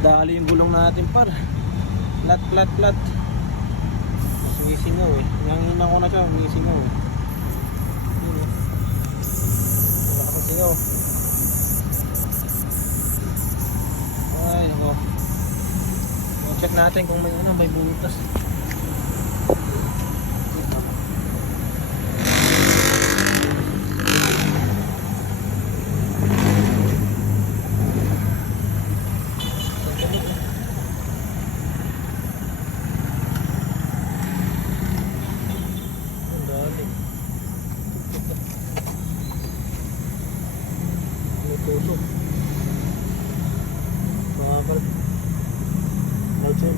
Dali yung gulong natin par. Plat. Sumisingaw eh. Nanginan ko na siya, sumisingaw eh. Yun eh. Nakakasingaw. Ay, nako. Check natin kung may ano, may butas.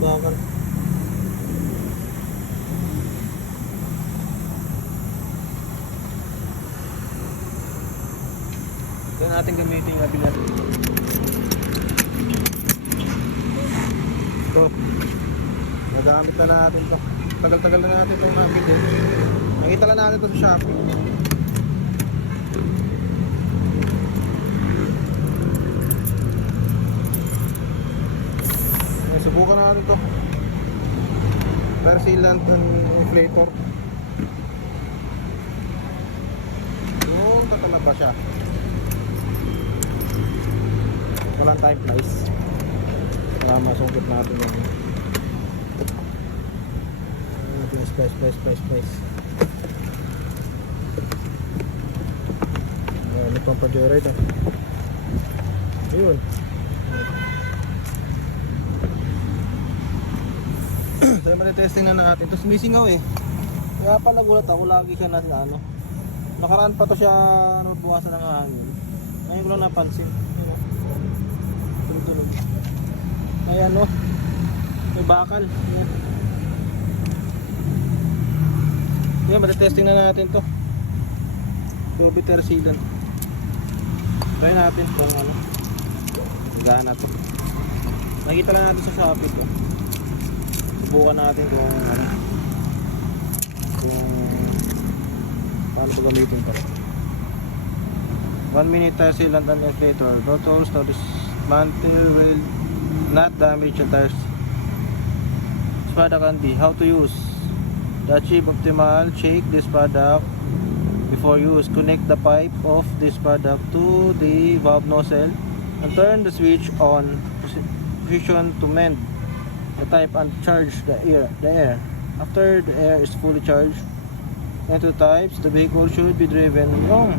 Bakal. Ito natin gamitin yung abigat. Ito. Nagamit na natin ito. Tagal-tagal na natin itong hangin din. Nakita lang natin ito sa Shopee. Subukan na natin ito. Air sealant and inflator. Yung tatala ba siya? Walang time place para masungkit natin yung space. Ano itong pa-joyride eh. Ayun. So matitesting na natin. Ito sumisingaw eh. Kaya pala gulat ako, lagi siya nasa ano. Nakaraan pa to siya nabawasan ng hangin. Ngayon ko lang napansin. Tunog. Kaya ano, may bakal. Yan, matitesting na natin to. Orbiter sealant. Try natin kung ano. Higaan na to. Nakikita lang natin sa Shopee to. Subukan natin kung ano, kung paano ba gamitin ito. 1 minute tire sealant and inflator. No tools to dismantle will not damage the tires. This product can be how to use. To achieve optimal, shake this product before use. Connect the pipe of this product to the valve nozzle and turn the switch on position to mend the type and charge the air. After the air is fully charged into types, the vehicle should be driven long.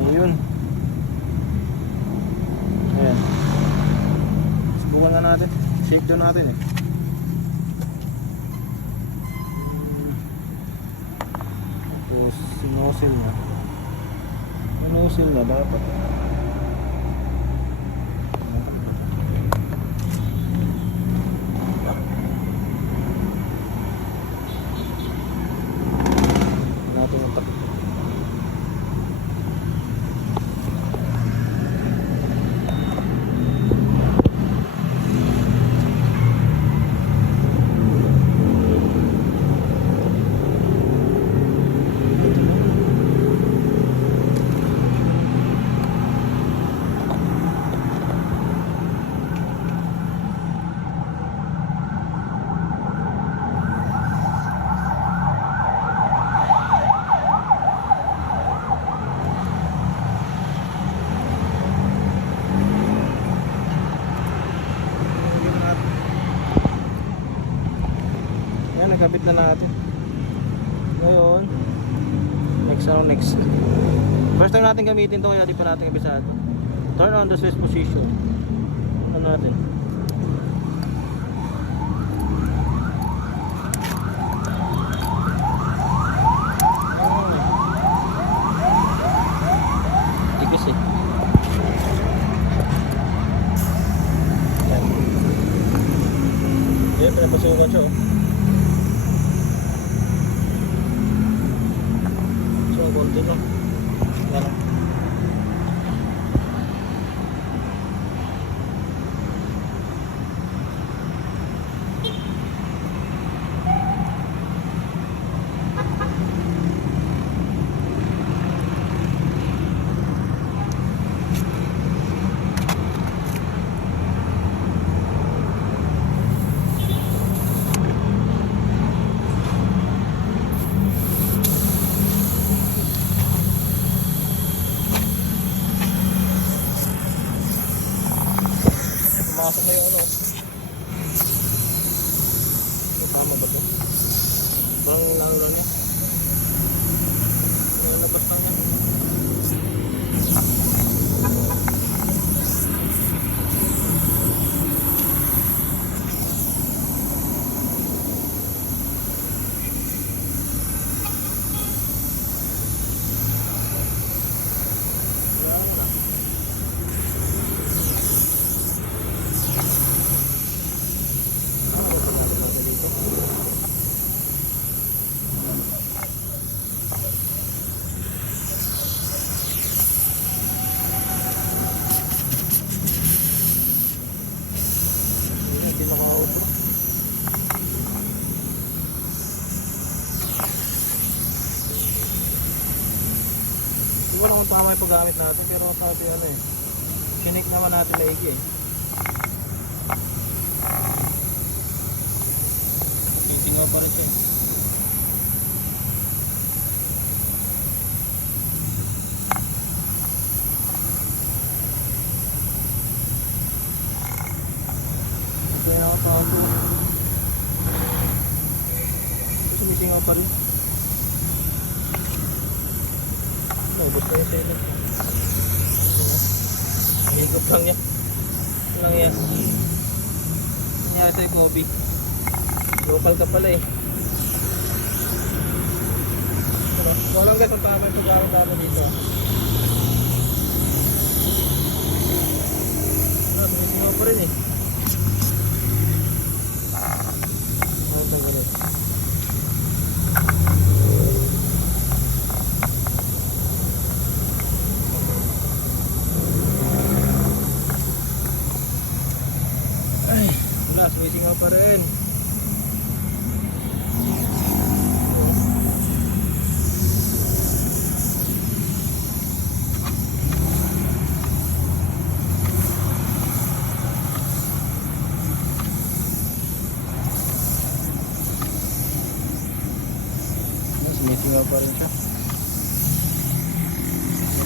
Ayun. Ayan. Subukan nga natin. Shake down natin eh. Tapos sinosil na. Sinosil na dapat. Nakabit na natin. Ngayon next first time natin gamitin to, kaya di pa natin kabisado. Turn on the switch position. Ano natin? Tigis eh. Yan, pinapasukan siya oh. Dito. Yan. Pumasok na yung ano. Tama ba ito? Parang lang eh. Nalabas lang yan. Siguro kung tama yung paggamit natin, pero sabi ano eh, chinik naman natin maigi eh. Titinga pa rin siya. Kaya ako pa ako. Sumitinga pa rin. Ubus na yung silo. Higop lang yan. Ito lang yan. Nangyari sa'yo, Kobe. Local ka pala eh. So lang guys, ang tama yung paggamit natin dito. Sumisingaw pa rin eh. Ito ganun. Sumisingaw pa rin. Sumisingaw pa rin siya.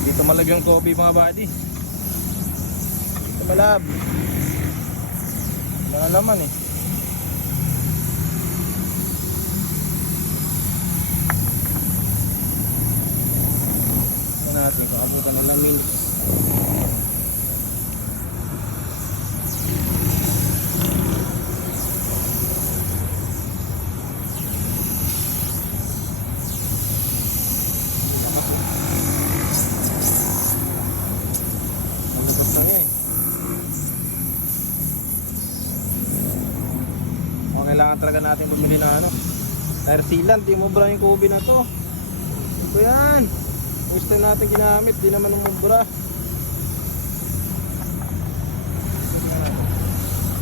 Dito malab yung Kobe mga buddy. Dito malab. Mga laman eh. Ito natin kung ano ka na lamin. Kailangan talaga natin bumili na ano, tire sealant. Di mubra yung Kobe na to. Ito yan, gusto natin ginamit, di naman umubra.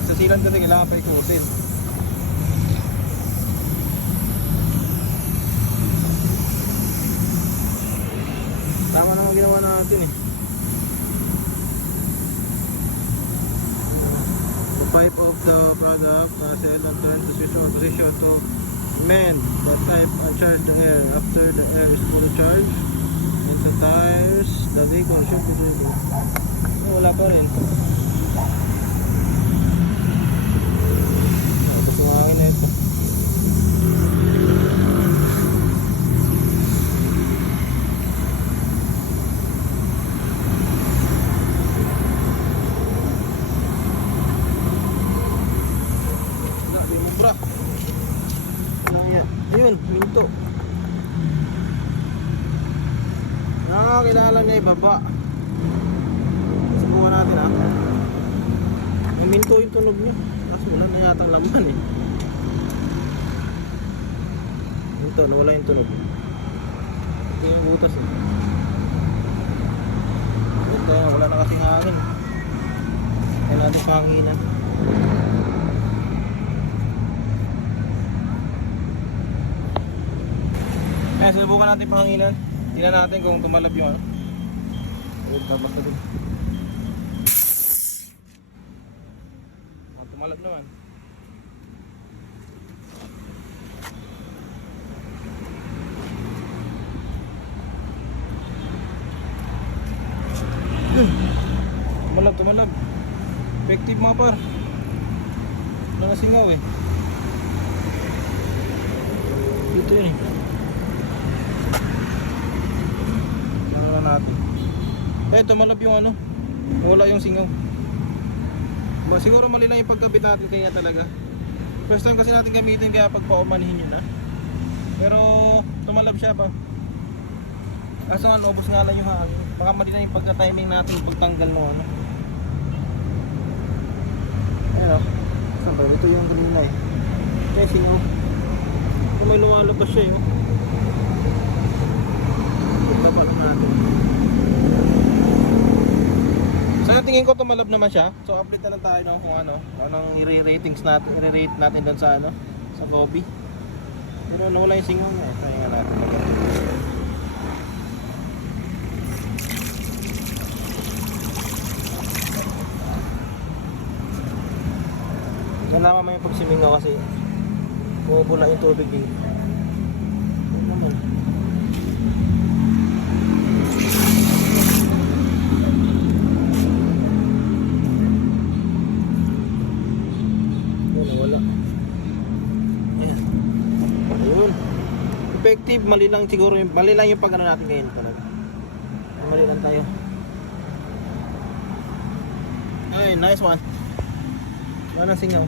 Sa sealant kasi kailangan pa ikutin. Tama naman ginawa natin eh. Pipe of the product nozzle and turn to switch on position to mend the pipe and charge the air. After the air is fully charged into tires, the vehicle should be driven. Wala pa rin. Tumangin na ito. Ayun, minto. Kailangan niya ibaba. Subukan natin ha. Ang minto yung tunog niya. Kasi wala na yatang laman eh. Minto, nawala yung tunog. Ito yung butas eh. Ito, wala na kasing hangin. Kaya natin panginan. Kaya subukan natin panginan. Tingnan natin kung tumalab yung ano. Tapos na din. Tumalab naman. Tumalab. Effective mga par. Wala na singaw eh. Dito yun eh. Saan natin? Tumalab yung ano. Wala yung singaw. Siguro mali lang yung pagkabit natin kaya talaga. First time kasi natin gamitin kaya pag paumanihin yun na. Pero tumalab siya pa. Kaso nga, ubos nga lang yung hangin. Baka mali lang yung pagka-timing natin pagtanggal mo ano. Ayun o. Saan ba? Ito yung green light. Kaya singaw. Kung may lumalabas siya yun. Paglapat natin. Sa tingin ko tumalab naman siya. So update na lang tayo no, kung ano. Kung anong i-ratings natin. I-rate natin doon sa ano. Sa Gobi. Pero nawala yung singaw niya. Try nga natin. Yan lang may pagsimingaw kasi bumubula yung tubig din. Ano naman? Wala. Ayan. Ayun. Effective, mali lang siguro yung mali lang yung pag-ano natin ngayon talaga. Mali lang tayo. Ay, nice one. Wala nang singaw.